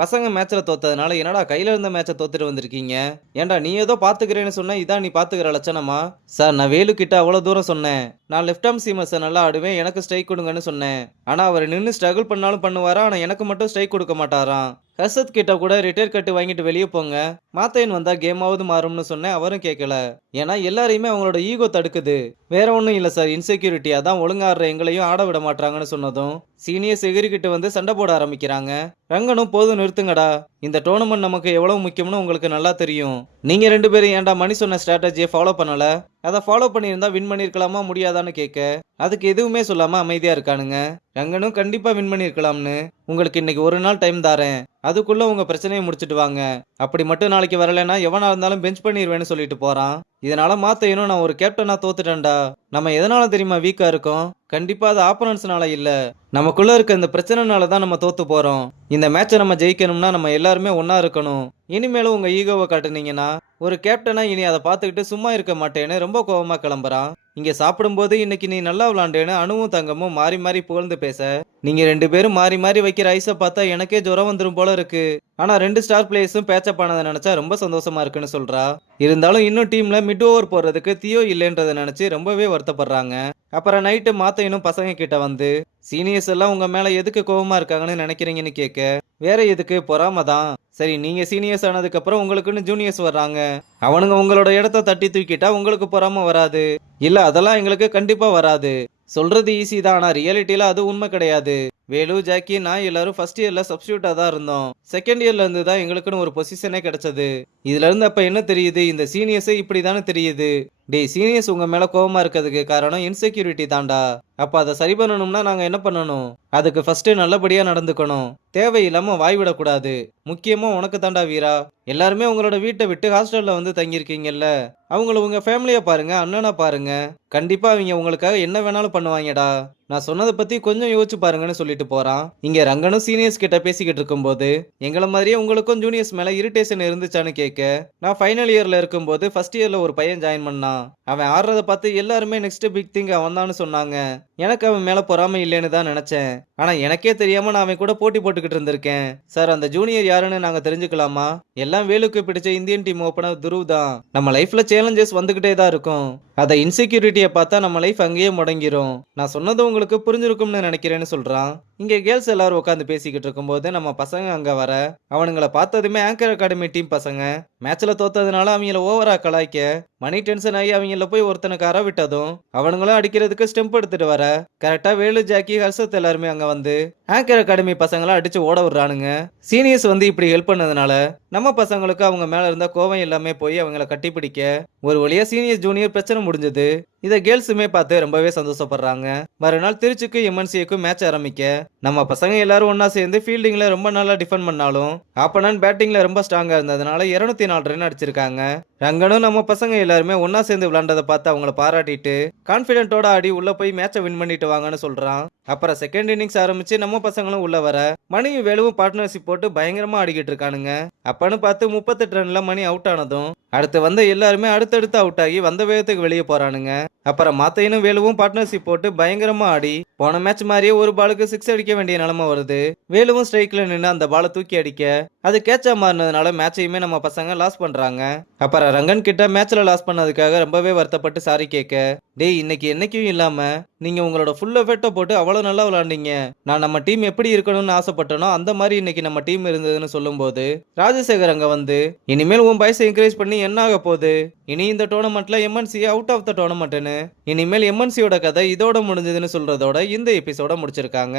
பசங்க மேட்ச்ல தோத்ததுனால என்னடா கையில இருந்த மேட்சை தோத்துட்டு வந்திருக்கீங்க? ஏன்டா நீ ஏதோ பாத்துக்கிறேன்னு சொன்ன, இதான் நீ பாத்துக்கிற லட்சணமா? சார், நான் வேலு கிட்ட அவ்வளவு தூரம் சொன்னேன். நான் லெஃப்ட் ஆர்ம் சீமர்ஸை நல்லா ஆடுவேன், எனக்கு ஸ்ட்ரைக் கொடுங்கன்னு சொன்னேன். ஆனா அவர் நின்னு ஸ்ட்ரகிள் பண்ணாலும் பண்ணுவாரா, ஆனா எனக்கு மட்டும் ஸ்ட்ரைக் கொடுக்க மாட்டாராம். ஹர்ஷத் கிட்ட கூட ரிட்டையர் கட்டு வாங்கிட்டு வெளியே போங்க, மாத்தேன் வந்தா கேமாவது மாறும்னு சொன்னேன். அவரும் கேட்கல. ஏன்னா எல்லாரையுமே அவங்களோட ஈகோ தடுக்குது. வேற ஒண்ணும் இல்ல சார், இன்செக்யூரிட்டி. அதான் ஒழுங்கா ஆடுற எங்களையும் ஆட விட மாட்டாங்கன்னு சொன்னதும் சீனியர்ஸ் எகிரிக்கிட்டு வந்து சண்டை போட ஆரம்பிக்கிறாங்க. ரங்கனும் போதும் நிறுத்துங்கடா, இந்த டோர்னமெண்ட் நமக்கு எவ்வளவு முக்கியம்னு உங்களுக்கு நல்லா தெரியும். நீங்க ரெண்டு பேரும் ஏன்டா மணி சொன்ன ஸ்ட்ராட்டஜியை ஃபாலோ பண்ணல? அதை ஃபாலோ பண்ணியிருந்தா வின் பண்ணிருக்கலாமா முடியாதான்னு கேட்க, அதுக்கு எதுவுமே சொல்லாம அமைதியா இருக்கானுங்க. ரங்கனும் கண்டிப்பா வின் பண்ணிருக்கலாம்னு, உங்களுக்கு இன்னைக்கு ஒரு நாள் டைம் தாரேன், அதுக்குள்ள உங்க பிரச்சனையை முடிச்சிட்டு வாங்க. அப்படி மட்டும் நாளைக்கு வரலன்னா எவனா இருந்தாலும் பெஞ்ச் பண்ணிடுவேன்னு சொல்லிட்டு போறான். இதனால மாத்தையனும், நான் ஒரு கேப்டனா தோத்துட்டேன்டா. நம்ம எதனால தெரியுமா வீக்கா இருக்கோம்? கண்டிப்பா அது ஆப்போனன்ட்ஸ்னால இல்ல, நமக்குள்ள இருக்க இந்த பிரச்சனைனால தான் நம்ம தோத்து போறோம். இந்த மேட்சை நம்ம ஜெயிக்கணும்னா நம்ம எல்லாருமே ஒன்னா இருக்கணும். இனிமேலும் உங்க ஈகோவை காட்டுனீங்கன்னா ஒரு கேப்டனா இனி அதை பார்த்துக்கிட்டு சும்மா இருக்க மாட்டேன்னு ரொம்ப கோவமா கிளம்புறான். இங்க சாப்பிடும்போது இன்னைக்கு நீ நல்லா விளாண்டேன்னு அணுவும் தங்கமும் மாறி மாறி புகழ்ந்து பேச, நீங்க ரெண்டு பேரும் மாறி மாறி வைக்கிற ஐஸை பார்த்தா எனக்கே ஜுரம் வந்துரும் போல இருக்கு. ஆனா ரெண்டு ஸ்டார் பிளேயர்ஸும் பேச்சப் ஆனதை நினைச்சா ரொம்ப சந்தோஷமா இருக்குன்னு சொல்றா. இருந்தாலும் இன்னும் டீம்ல மிட் ஓவர் போடுறதுக்கு தியோ இல்லைன்றதை நினைச்சு ரொம்பவே வருத்தப்படுறாங்க. அப்புறம் நைட்டு மாத்தையனும் பசங்க கிட்ட வந்து, சீனியர்ஸ் எல்லாம் உங்க மேல எதுக்கு கோவமா இருக்காங்கன்னு நினைக்கிறீங்கன்னு கேட்க, வேற எதுக்கு, பொறாம தான். சரி, நீங்க சீனியர்ஸ் ஆனதுக்கு அப்புறம் உங்களுக்குன்னு ஜூனியர்ஸ் வர்றாங்க, அவனுங்க உங்களோட இடத்த தட்டி தூக்கிட்டா உங்களுக்கு பொறாம வராது? இல்ல, அதெல்லாம் எங்களுக்கு கண்டிப்பா வராது. சொல்றது ஈஸி தான், ஆனா ரியாலிட்டியில அது உண்மை கிடையாது. வேலு, ஜாக்கி, நான் எல்லாரும் ஃபர்ஸ்ட் இயர்ல சப்ஸ்டியூட்டா தான் இருந்தோம். செகண்ட் இயர்ல இருந்து தான் எங்களுக்குன்னு ஒரு பொசிஷனே கிடைச்சது. இதுல இருந்து அப்ப என்ன தெரியுது, இந்த சீனியர்ஸே இப்படிதானே தெரியுது. டேய், சீனியர்ஸ் உங்க மேல கோவமா இருக்கிறதுக்கு காரணம் இன்செக்யூரிட்டி தான்டா. அப்ப அதை சரி பண்ணணும்னா நாங்க என்ன பண்ணணும்? அதுக்கு ஃபர்ஸ்ட் நல்லபடியா நடந்துக்கணும், தேவையில்லாம வாய் விடக்கூடாது. முக்கியமா உனக்கு தாண்டா வீரா. எல்லாருமே உங்களோட வீட்டை விட்டு ஹாஸ்டல்ல வந்து தங்கியிருக்கீங்கல்ல, அவங்கள உங்க ஃபேமிலியா பாருங்க, அண்ணனா பாருங்க. கண்டிப்பா அவங்க உங்களுக்காக என்ன வேணாலும் பண்ணுவாங்கடா. நான் சொன்னதை பத்தி கொஞ்சம் யோசிச்சு பாருங்கன்னு சொல்லிட்டு போறான். இங்க ரங்கனும் சீனியர்ஸ் கிட்ட பேசிக்கிட்டு இருக்கும்போது, எங்களை மாதிரியே உங்களுக்கும் ஜூனியர்ஸ் மேல இரிட்டேஷன் இருந்துச்சான்னு கேட்க, நான் ஃபைனல் இயர்ல இருக்கும்போது ஃபர்ஸ்ட் இயர்ல ஒரு பையன் ஜாயின் பண்ணான். அவன் ஆடுறத பார்த்து எல்லாருமே நெக்ஸ்ட் பிக் திங் அவன் தான் சொன்னாங்க. எனக்கு அவன் மேல பொறாமை இல்லைன்னு தான் நினைச்சேன். ஆனா எனக்கே தெரியாம நான் அவன் கூட போட்டி போட்டுக்கிட்டு இருந்திருக்கேன். சார், அந்த ஜூனியர் யாருன்னு நாங்க தெரிஞ்சுக்கலாமா? எல்லாம் வேலுக்கு பிடிச்ச இந்தியன் டீம் ஓபனர் துருவ் தான். நம்ம லைஃப்ல சேலஞ்சஸ் வந்துகிட்டே தான் இருக்கும். அதை இன்செக்யூரிட்டியை பார்த்தா நம்ம லைஃப் அங்கேயே முடங்கிரும். நான் சொன்னது உங்களுக்கு புரிஞ்சிருக்கும்னு நினைக்கிறேன்னு சொல்றான். இங்க கேர்ள்ஸ் எல்லாரும் உட்காந்து பேசிக்கிட்டு இருக்கும்போது நம்ம பசங்க அங்க வர, அவனுங்களை பார்த்ததுமே ஆங்கர் அகாடமி டீம் பசங்க மேட்ச்ல தோத்ததுனால அவங்கள ஓவரா கலாய்க்க, மணி டென்ஷன் ஆகி அவங்கள போய் ஒருத்தனுக்கு அற விட்டதும் அவனுங்களும் அடிக்கிறதுக்கு ஸ்டெம்ப் எடுத்துட்டு வர, கரெக்டா வேலு, ஜாக்கி, ஹர்ஷத் எல்லாருமே அங்க வந்து ஆங்கர் அகாடமி பசங்களை அடிச்சு ஓட விடுறானுங்க. சீனியர்ஸ் வந்து இப்படி ஹெல்ப் பண்ணதுனால நம்ம பசங்களுக்கு அவங்க மேல இருந்த கோவம் எல்லாமே போய் அவங்கள கட்டிப்பிடிக்க, ஒரு வழியா சீனியர் ஜூனியர் பிரச்சனை முடிஞ்சது. இதை கேர்ள்ஸுமே பார்த்து ரொம்பவே சந்தோஷப்படுறாங்க. மறுநாள் திருச்சிக்கு எம்என்சிக்கும் மேட்ச் ஆரம்பிக்க, நம்ம பசங்க எல்லாரும் ஒன்னா சேர்ந்து ஃபீல்டிங்ல ரொம்ப நல்லா டிஃபெண்ட் பண்ணாலும் ஆப்பனன்ட் பேட்டிங்ல ரொம்ப ஸ்ட்ராங்கா இருந்ததுனால 204 ரன் அடிச்சிருக்காங்க. ரங்கனும் நம்ம பசங்க எல்லாருமே ஒன்னா சேர்ந்து விளையாண்டதை பார்த்து அவங்கள பாராட்டிட்டு கான்பிடென்ட்டோட ஆடி உள்ள போய் மேட்சை வின் பண்ணிட்டு வாங்கன்னு சொல்றான். அப்புறம் செகண்ட் இன்னிங்ஸ் ஆரம்பிச்சு நம்ம பசங்களும் உள்ள வர, மணியும் வேலுவும் பார்ட்னர்ஷிப் போட்டு பயங்கரமா ஆடிக்கிட்டு இருக்கானுங்க. அப்பன்னு பார்த்து 38 ரன்ல மணி அவுட் ஆனதும் அடுத்து வந்த எல்லாருமே அடுத்தடுத்து அவுட் ஆகி வந்த வேகத்துக்கு வெளியே போறானுங்க. அப்புறம் மாத்தையனும் வேலுவும் பார்ட்னர்ஷிப் போட்டு பயங்கரமா ஆடி போன மேட்ச் மாதிரியே ஒரு பாலுக்கு 6 அடிக்க வேண்டிய நிலைமை வருது. வேலுவும் ஸ்ட்ரைக்ல நின்று அந்த பாலை தூக்கி அடிக்க, அது கேட்சா மாறினதுனால மேட்சையுமே நம்ம பசங்க லாஸ் பண்றாங்க. அப்புறம் ரங்கன் கிட்ட மேட்ச்ல லாஸ் பண்ணதுக்காக ரொம்பவே வருத்தப்பட்டு சாரி கேட்க, டேய், இன்னைக்கு என்னைக்கும் இல்லாம நீங்க உங்களோட ஃபுல் எஃபர்ட்டை போட்டு அவ்வளவு நல்லா விளையாண்டீங்க. நான் நம்ம டீம் எப்படி இருக்கணும்னு ஆசைப்பட்டனோ அந்த மாதிரி இன்னைக்கு நம்ம டீம் இருந்ததுன்னு சொல்லும்போது ராஜசேகர் அங்க வந்து, இனிமேல் உன் பாய்ஸை என்கரேஜ் பண்ணி என்ன ஆக போகுது? இனி இந்த டோர்னமெண்ட்ல எம்என்சி அவுட் ஆஃப் த டோர்னமெண்ட்னு, இனிமேல் எம்என்சியோட கதை இதோட முடிஞ்சதுன்னு சொல்றதோட இந்த எபிசோட முடிச்சிருக்காங்க.